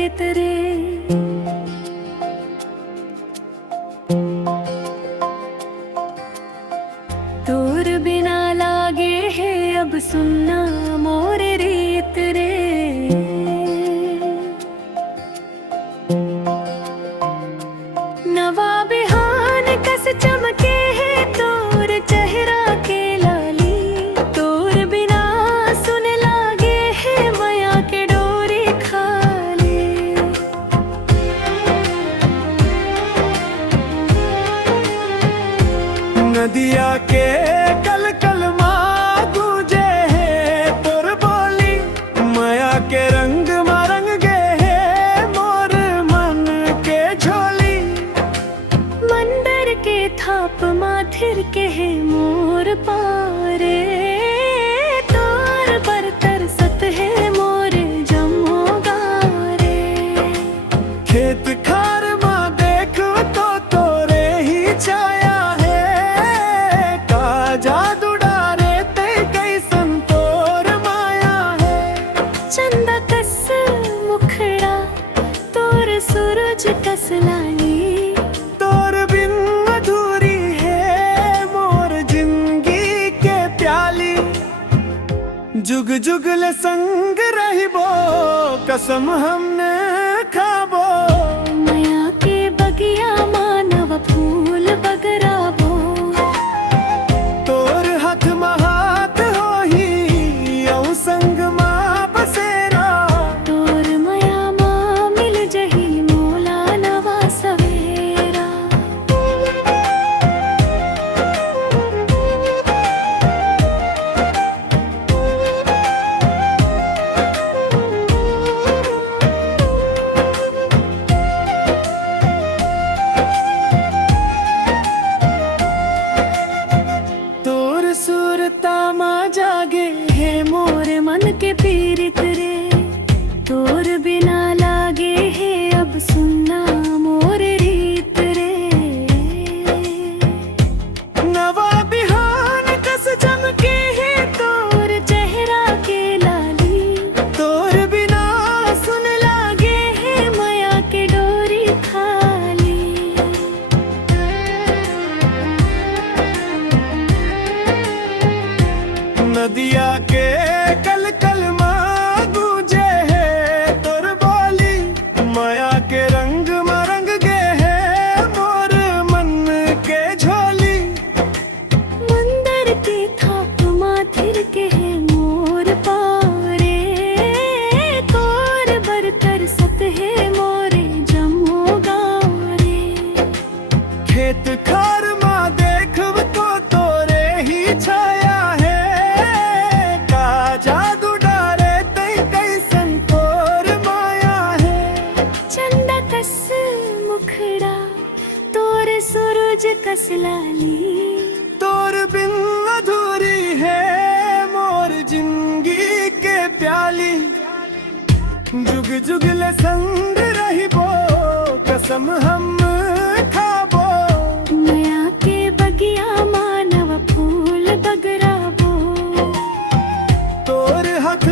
पीड़ित रे। तोर बिना लागे है अब सुनना मोर रीत रे। नवा बिहान कस चमके है तोर चेहरा के लाली। तोर बिना सुन लागे है माया के डोरी खाली। नदिया के कल कल गूंजे है तोर बोली। माया के रंग रंग गे है मोर मन के झोली। मंदिर के थाप माथिर के है मोर पारे। तोर पर तरसत है मोर जमो गारे। खेत खार माँ देख तो तोरे ही छाया है। का जादू डारे ते कैसन तोर माया है। चंदा कस मुखड़ा तोर सूरज कस लाली। तोर बिन अधूरी है मोर जिंदगी के प्याली। जुग जुग ले संग रहिबो कसम हमने खाबो। माया के बगिया मानव फूल बगराबो। तोर हाथ हाथ होही औ संग माँ बसेरा। तोर माया माँ मिल जही मोला नवा सवेरा। तोर सुरता माँ जागे है मोर मन के पीड़ित रे। तोर बिना लागे है अब सुनना मोर रीत रे। नवा बिहान कस चमके है तोर चेहरा के लाली। तोर बिना सुन लागे है माया के डोरी खाली। नदिया के कल कल गूंजे है तोर बोली। माया के रंग रंग गे है मोर मन के झोली। मंदिर के थाप माथिर के है मोर पारे। तोर बर तरसत है मोरे जमो गारे। खेत खार माँ देख तो तोरे ही छाया है। का जादू डारे ते कैसन तोर माया है। चंदा कस मुखड़ा तोर सूरज कस लाली। तोर बिन अधूरी है मोर जिंदगी के प्याली। जुग जुग ले संग रहिबो कसम हम खाबो। माया के बगिया मानव फूल बगराबो। तोर हाथ